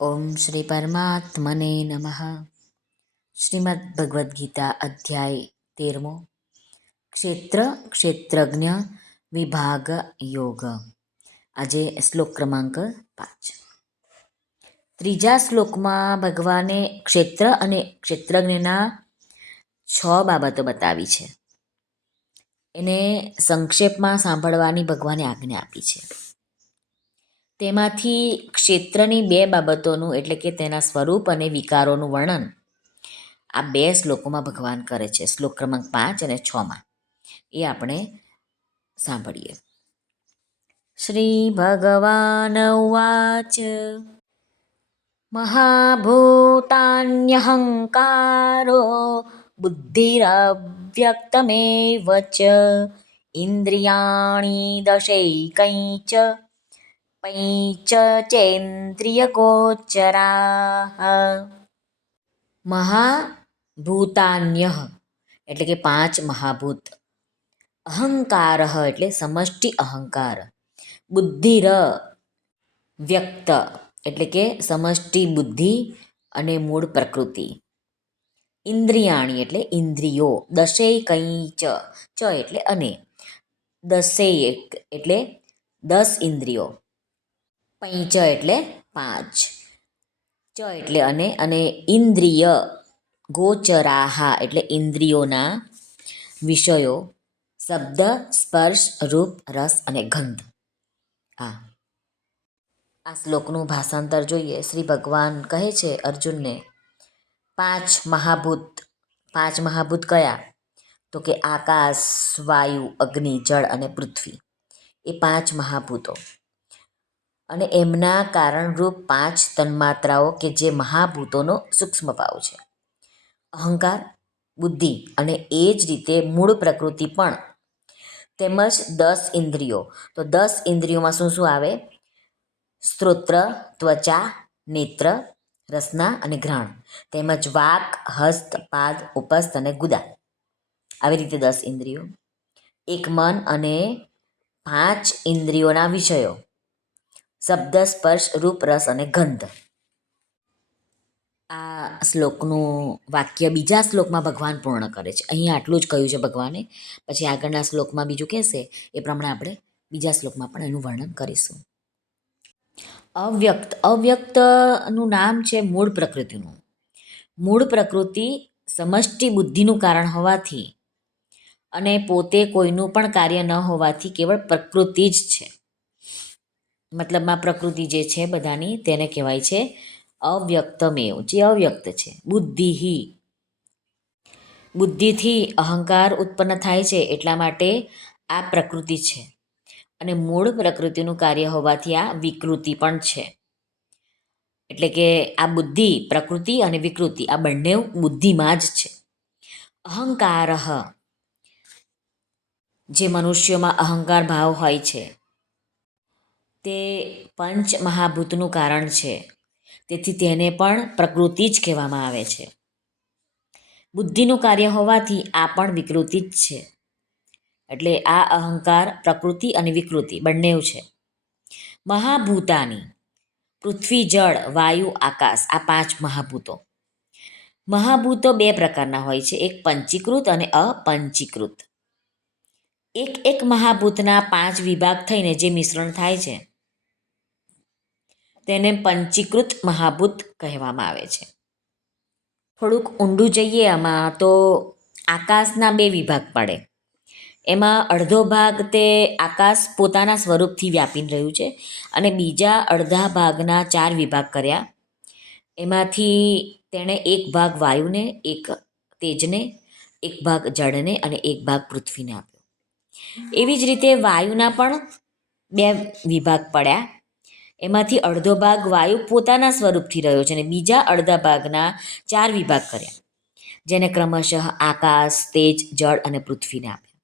ઓમ શ્રી પરમાત્મને નમઃ શ્રીમદ્ ભગવદ્ ગીતા અધ્યાય તેરમો ક્ષેત્ર ક્ષેત્રજ્ઞ વિભાગ યોગ આજે શ્લોક ક્રમાંક પાંચ। ત્રીજા શ્લોકમાં ભગવાને ક્ષેત્ર અને ક્ષેત્રજ્ઞના છ બાબતો બતાવી છે. એને સંક્ષેપમાં સાંભળવાની ભગવાને આજ્ઞા આપી છે. તેમાંથી ક્ષેત્રની બે બાબતોનું એટલે કે તેના સ્વરૂપ અને વિકારોનું વર્ણન આ બે શ્લોકોમાં ભગવાન કરે છે. શ્લોક ક્રમાંક પાંચ અને છમાં એ આપણે સાંભળીએ. શ્રી ભગવાન ઉવાચ, મહાભૂતાન્યહંકારો બુદ્ધિરવ્યક્તમેવ ચ, ઇન્દ્રિયાણી દશૈકૈચ પંચ ચેન્દ્રિયગોચરા મહાભૂતાન્ય એટલે કે પાંચ મહાભૂત. અહંકાર, એટલે સમષ્ટિ અહંકાર. બુદ્ધિર વ્યક્ત, એટલે કે સમષ્ટિ બુદ્ધિ અને મૂળ પ્રકૃતિ. ઇન્દ્રિયાણી, એટલે ઇન્દ્રિયો, દશેય કંઈ ચ ચ એટલે અને. દસેય એટલે દસ ઇન્દ્રિયો. પંચ એટલે પાંચ. ચ એટલે અને અને ઇન્દ્રિય ગોચરાહા એટલે ઇન્દ્રિયોના વિષયો, શબ્દ, સ્પર્શ, રૂપ, રસ અને ગંધ. આ. આ શ્લોકનું ભાષાંતર જોઈએ. શ્રી ભગવાન કહે છે અર્જુનને, પાંચ મહાભૂત પાંચ મહાભૂત કયા? તો કે આકાશ, વાયુ, અગ્નિ, જળ અને પૃથ્વી. એ પાંચ મહાભૂતો. અને એમના કારણરૂપ પાંચ તન્માત્રાઓ કે જે મહાભૂતોનો સૂક્ષ્મ ભાવ છે. અહંકાર, બુદ્ધિ અને એ જ રીતે મૂળ પ્રકૃતિ પણ. તેમજ દસ ઇન્દ્રિયો. તો દસ ઇન્દ્રિયોમાં શું શું આવે? સ્ત્રોત્ર, ત્વચા, નેત્ર, રસના અને ઘ્રાણ. તેમજ વાક, હસ્ત, પાદ ઉપસ્થ અને ગુદા. આવી રીતે દસ ઇન્દ્રિયો. એક મન અને પાંચ ઇન્દ્રિયોના વિષયો. શબ્દ, સ્પર્શ, રૂપ, રસ અને ગંધ. આ શ્લોકનું વાક્ય બીજા શ્લોકમાં ભગવાન પૂર્ણ કરે છે. અહીં આટલું જ કહ્યું છે ભગવાને. પછી આગળના શ્લોકમાં બીજું કહેશે. એ પ્રમાણે આપણે બીજા શ્લોકમાં પણ એનું વર્ણન કરીશું. અવ્યક્ત. અવ્યક્તનું નામ છે મૂળ પ્રકૃતિનું. મૂળ પ્રકૃતિ સમષ્ટિ બુદ્ધિનું કારણ હોવાથી અને પોતે કોઈનું પણ કાર્ય ન હોવાથી કેવળ પ્રકૃતિ જ છે. મતલબમાં પ્રકૃતિ જે છે બધાની તેને કહેવાય છે અવ્યક્તમેવ, જે અવ્યક્ત છે. બુદ્ધિ બુદ્ધિથી અહંકાર ઉત્પન્ન થાય છે એટલા માટે આ પ્રકૃતિ છે. અને મૂળ પ્રકૃતિનું કાર્ય હોવાથી આ વિકૃતિ પણ છે. એટલે કે આ બુદ્ધિ, પ્રકૃતિ અને વિકૃતિ, આ બંને બુદ્ધિમાં જ છે. અહંકાર, જે મનુષ્યોમાં અહંકાર ભાવ હોય છે તે પંચ મહાભૂતનું કારણ છે. તેથી તેને પણ પ્રકૃતિ જ કહેવામાં આવે છે. બુદ્ધિનું કાર્ય હોવાથી આ પણ વિકૃતિ જ છે. એટલે આ અહંકાર, પ્રકૃતિ અને વિકૃતિ બંને છે. મહાભૂતાની પૃથ્વી, જળ, વાયુ, આકાશ આ પાંચ મહાભૂતો. મહાભૂતો બે પ્રકારના હોય છે. એક પંચીકૃત અને અપંચીકૃત. એક એક મહાભૂતના પાંચ વિભાગ થઈને જે મિશ્રણ થાય છે, તેને પંચીકૃત મહાભૂત કહેવામાં આવે છે. થોડુંક ઊંડું જઈએ આમાં તો આકાશના બે વિભાગ પડે. એમાં અડધો ભાગ તે આકાશ પોતાના સ્વરૂપથી વ્યાપીને રહ્યું છે અને બીજા અડધા ભાગના ચાર વિભાગ કર્યા. એમાંથી તેણે એક ભાગ વાયુને, એક તેજને, એક ભાગ જળને અને એક ભાગ પૃથ્વીને આપ્યો. એવી જ રીતે વાયુના પણ બે વિભાગ પડ્યા. એમાંથી અડધો ભાગ વાયુ પોતાના સ્વરૂપથી રહ્યો છે અને બીજા અડધા ભાગના ચાર વિભાગ કર્યા, જેને ક્રમશઃ આકાશ, તેજ, જળ અને પૃથ્વીને આપ્યા.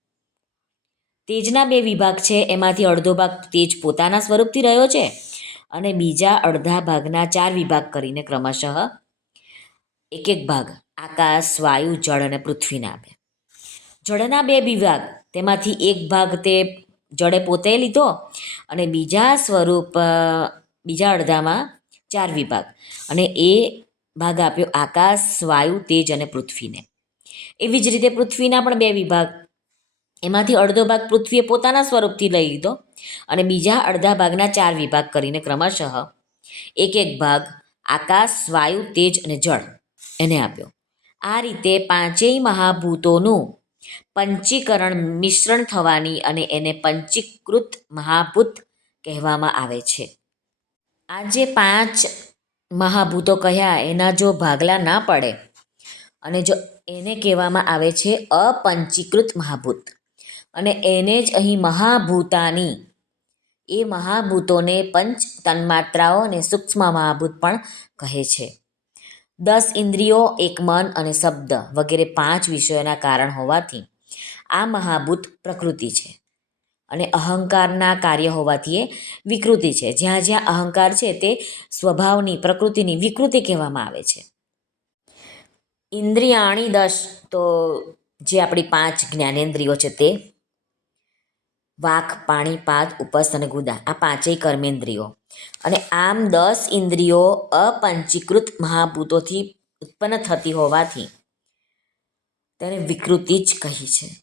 તેજના બે વિભાગ છે, એમાંથી અડધો ભાગ તેજ પોતાના સ્વરૂપથી રહ્યો છે અને બીજા અડધા ભાગના ચાર વિભાગ કરીને ક્રમશઃ એક એક ભાગ આકાશ, વાયુ, જળ અને પૃથ્વીને આપ્યા. જળના બે વિભાગ તેમાંથી એક ભાગ તે જડે પોતે લીધો અને બીજા સ્વરૂપ બીજા અડધામાં ચાર વિભાગ. અને એ ભાગ આપ્યો આકાશ, વાયુ, તેજ અને પૃથ્વીને. એવી જ રીતે પૃથ્વીના પણ બે વિભાગ. એમાંથી અડધો ભાગ પૃથ્વીએ પોતાના સ્વરૂપથી લઈ લીધો અને બીજા અડધા ભાગના ચાર વિભાગ કરીને ક્રમશઃ એક એક ભાગ આકાશ, વાયુ, તેજ અને જળ એને આપ્યો. આ રીતે પાંચેય મહાભૂતોનું પંચીકરણ મિશ્રણ થવાની અને એને પંચીકૃત મહાભૂત કહેવામાં આવે છે. આ જે પાંચ મહાભૂતો કહ્યા એના જો ભાગલા ના પડે અને જો એને કહેવામાં આવે છે અપંચીકૃત મહાભૂત. અને એને જ અહીં મહાભૂતાની, એ મહાભૂતોને પંચ તન્માત્રાઓ અને સૂક્ષ્મ મહાભૂત પણ કહે છે. દસ ઇન્દ્રિયો, એક મન અને શબ્દ વગેરે પાંચ વિષયોના કારણ હોવાથી આ મહાભૂત પ્રકૃતિ છે. અને અહંકારના કાર્ય હોવાથી એ વિકૃતિ છે. જ્યાં જ્યાં અહંકાર છે તે સ્વભાવની, પ્રકૃતિની વિકૃતિ કહેવામાં આવે છે. ઇન્દ્રિયાણી દશ તો જે આપણી પાંચ જ્ઞાનેન્દ્રિયો છે તે વાક, પાણી, પાદ ઉપસ અને ગુદા. આ પાંચેય કર્મેન્દ્રિયો. અને આમ દસ ઇન્દ્રિયો અપંચીકૃત મહાભૂતોથી ઉત્પન્ન થતી હોવાથી તેને વિકૃતિ જ કહી છે.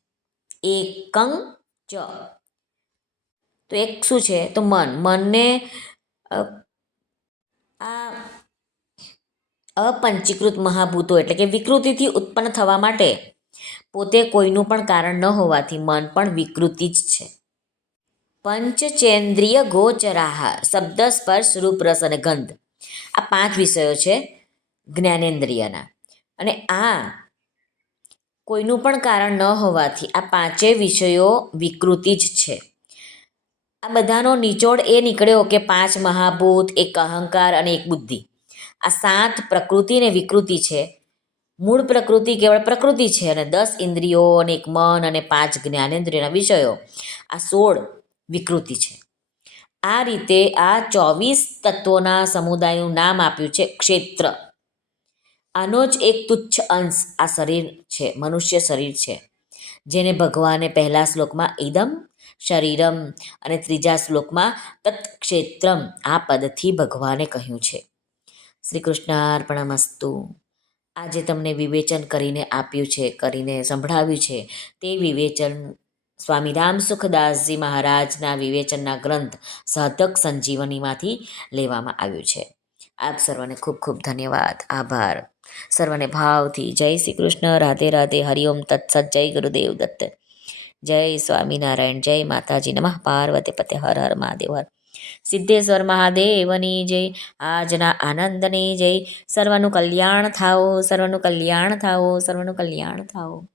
એકંગ ચ. તો એક શું છે? તો મન. મનને આ અપંચીકૃત મહાભૂતો એટલે કે વિકૃતિથી ઉત્પન્ન થવા માટે પોતે કોઈનું પણ કારણ ન હોવાથી મન પણ વિકૃતિ જ છે. પંચચેન્દ્રિય ગોચરાહ શબ્દ સ્પર્શ રૂપ રસ અને ગંધ. આ પાંચ વિષયો છે જ્ઞાનેન્દ્રિયના. અને આ કોઈનું પણ કારણ ન હોવાથી આ પાંચેય વિષયો વિકૃતિ જ છે. આ બધાનો નિચોડ એ નીકળ્યો કે પાંચ મહાભૂત, એક અહંકાર અને એક બુદ્ધિ. આ સાત પ્રકૃતિ અને વિકૃતિ છે. મૂળ પ્રકૃતિ કેવળ પ્રકૃતિ છે અને દસ ઇન્દ્રિયો અને એક મન અને પાંચ જ્ઞાનેન્દ્રિયના વિષયો. આ સોળ વિકૃતિ છે. આ રીતે આ ચોવીસ તત્વોના સમુદાયનું નામ આપ્યું છે ક્ષેત્ર. આનો જ એક તુચ્છ અંશ આ શરીર છે, મનુષ્ય શરીર છે, જેને ભગવાને પહેલા શ્લોકમાં ઇદમ શરીરમ અને ત્રીજા શ્લોકમાં તત્ક્ષેત્રમ આ પદથી ભગવાને કહ્યું છે. શ્રી કૃષ્ણાર્પણમસ્તુ આજે તમને વિવેચન કરીને આપ્યું છે, કરીને સંભળાવ્યું છે, તે વિવેચન સ્વામી રામ સુખદાસજી મહારાજના વિવેચનના ગ્રંથ સાધક સંજીવનીમાંથી લેવામાં આવ્યું છે. આપ સર્વને ખૂબ ખૂબ ધન્યવાદ. આભાર. સર્વને ભાવથી જય શ્રી કૃષ્ણ. રાધે રાધે. હરિઓમ તત્સત જય ગુરુદેવ દત્ત. જય સ્વામિનારાયણ. જય માતાજી નમઃ. પાર્વતી પતે. હર હર મહાદેવ. હર. સિદ્ધેશ્વર મહાદેવની જય. આજના આનંદની જય. સર્વનું કલ્યાણ થાઓ. સર્વનું કલ્યાણ થાઓ. સર્વનું કલ્યાણ થાઓ.